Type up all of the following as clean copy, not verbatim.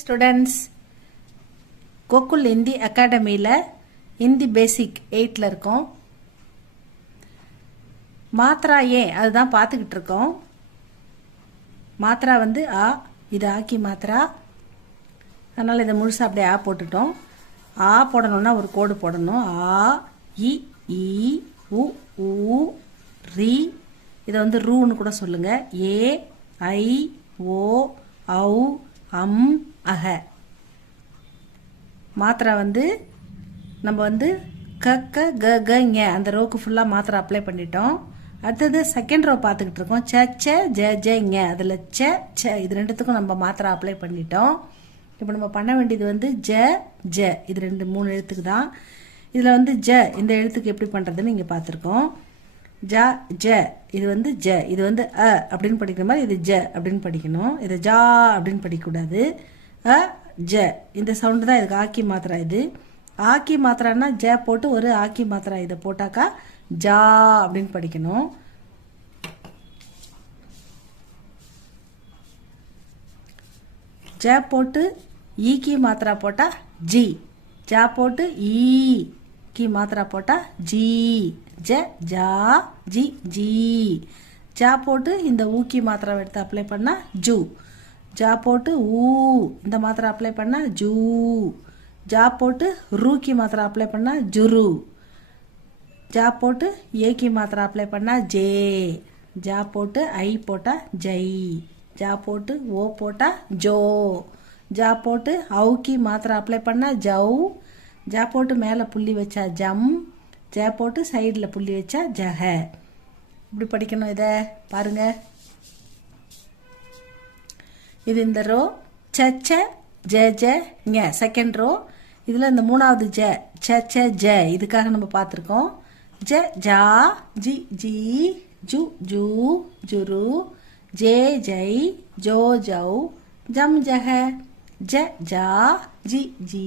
Students, Gokul Hindi அகாடமியில் ஹிந்தி பேசிக் 8ல் இருக்கோம். மாத்ரா ஏன் அதுதான் பார்த்துக்கிட்டு இருக்கோம். மாத்ரா வந்து ஆ, இது ஆக்கி மாத்ரா. அதனால் இதை முழுசாக அப்படியே ஆ போட்டுட்டோம். ஆ போடணுன்னா ஒரு கோடு போடணும். ஆ, இ, ஈ, உ, ஊ, ரி. இதை வந்து ரூன்னு கூட சொல்லுங்கள். ஏ, ஐ, ஓ, ஔ, அம், அக. மாத்திரை வந்து நம்ம வந்து க க க க ஞ அந்த ரோக்கு ஃபுல்லாக மாத்திரை அப்ளை பண்ணிட்டோம். அடுத்தது செகண்ட் ரோ பார்த்துக்கிட்டு இருக்கோம். ச ச ஜ ஜ ஞ அதில் ச ச இது ரெண்டுத்துக்கும் நம்ம மாத்திரை அப்ளை பண்ணிட்டோம். இப்போ நம்ம பண்ண வேண்டியது வந்து ஜ ஜ இது 3 எழுத்துக்கு தான். இதில் வந்து ஜ இந்த எழுத்துக்கு எப்படி பண்ணுறதுன்னு இங்கே பார்த்துருக்கோம். ஜ ஜ இது வந்து ஜ இது வந்து அ அப்படின்னு படிக்கிற மாதிரி இது ஜ அப்படின்னு படிக்கணும். இது ஜா அப்படின்னு படிக்கக்கூடாது. அ ஜ இந்த சவுண்டு தான் இதுக்கு ஆக்கி மாத்திரா. இது ஆக்கி மாத்திரான்னா ஜ போட்டு ஒரு ஆக்கி மாத்திரா இதை போட்டாக்கா ஜா அப்படின்னு படிக்கணும். ஜ போட்டு ஈக்கி மாத்திரா போட்டா ஜி, ஜா போட்டு ஈ கி மாத்திரா போட்டா ஜி, ஜ ஜா ஜி ஜி. ஜா போட்டு இந்த ஊக்கி மாத்திரா எடுத்து அப்ளை பண்ணா ஜூ, ஜா போட்டு ஊ இந்த மாத்திரை அப்ளை பண்ணா ஜூ, ஜா போட்டு ரூக்கி மாத்திரை அப்ளை பண்ணா ஜுரு, ஜா போட்டு ஏக்கி மாத்திரை அப்ளை பண்ணா ஜே, ஜா போட்டு ஐ போட்டா ஜை, ஜா போட்டு ஓ போட்டா ஜோ, ஜா போட்டு அவுக்கி மாத்திரை அப்ளை பண்ணா ஜவ், ஜா போட்டு மேலே புள்ளி வச்சா ஜம், ஜா போட்டு சைடில் புள்ளி வச்சா ஜஹ. இப்படி படிக்கணும். இதை பாருங்க. இது இந்த ரோ ச ச ஜ ஜ ஞ செகண்ட் ரோ. இதில் இந்த 3வது ஜ ச ச ஜ இதுக்காக நம்ம பார்த்துருக்கோம். ஜ ஜா ஜி ஜி ஜு ஜூ ஜுரு, ஜே ஜை ஜோ ஜௌ ஜம் ஜஹ, ஜ ஜா ஜி ஜி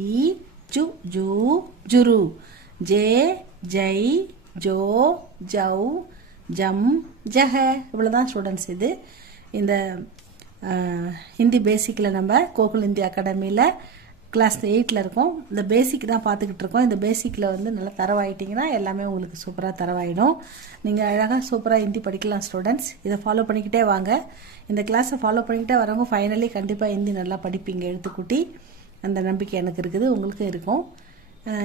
ஜு ஜூ ஜுரு, ஜே ஜை ஜோ ஜௌ ஜம் ஜஹ. இவ்வளோதான் ஸ்டூடெண்ட்ஸ். இது இந்த ஹிந்தி பேசிக்கில் நம்ம கோகுல் ஹிந்தி அகாடமியில் கிளாஸ் 8ல் இருக்கோம். இந்த பேசிக் தான் பார்த்துக்கிட்டு இருக்கோம். இந்த பேசிக்கில் வந்து நல்லா தரவாயிட்டிங்கன்னா எல்லாமே உங்களுக்கு சூப்பராக தரவாயிடும். நீங்கள் அழகாக சூப்பராக ஹிந்தி படிக்கலாம் ஸ்டூடெண்ட்ஸ். இதை ஃபாலோ பண்ணிக்கிட்டே வாங்க. இந்த கிளாஸை ஃபாலோ பண்ணிக்கிட்டே வரவங்க ஃபைனலி கண்டிப்பாக ஹிந்தி நல்லா படிப்பீங்க எழுத்துக்கூட்டி. அந்த நம்பிக்கை எனக்கு இருக்குது, உங்களுக்கும் இருக்கும்.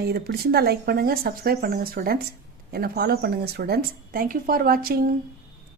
இதை பிடிச்சிருந்தால் லைக் பண்ணுங்கள், சப்ஸ்கிரைப் பண்ணுங்கள் ஸ்டூடெண்ட்ஸ். என்னை ஃபாலோ பண்ணுங்கள் ஸ்டூடெண்ட்ஸ். தேங்க்யூ ஃபார் வாட்சிங்.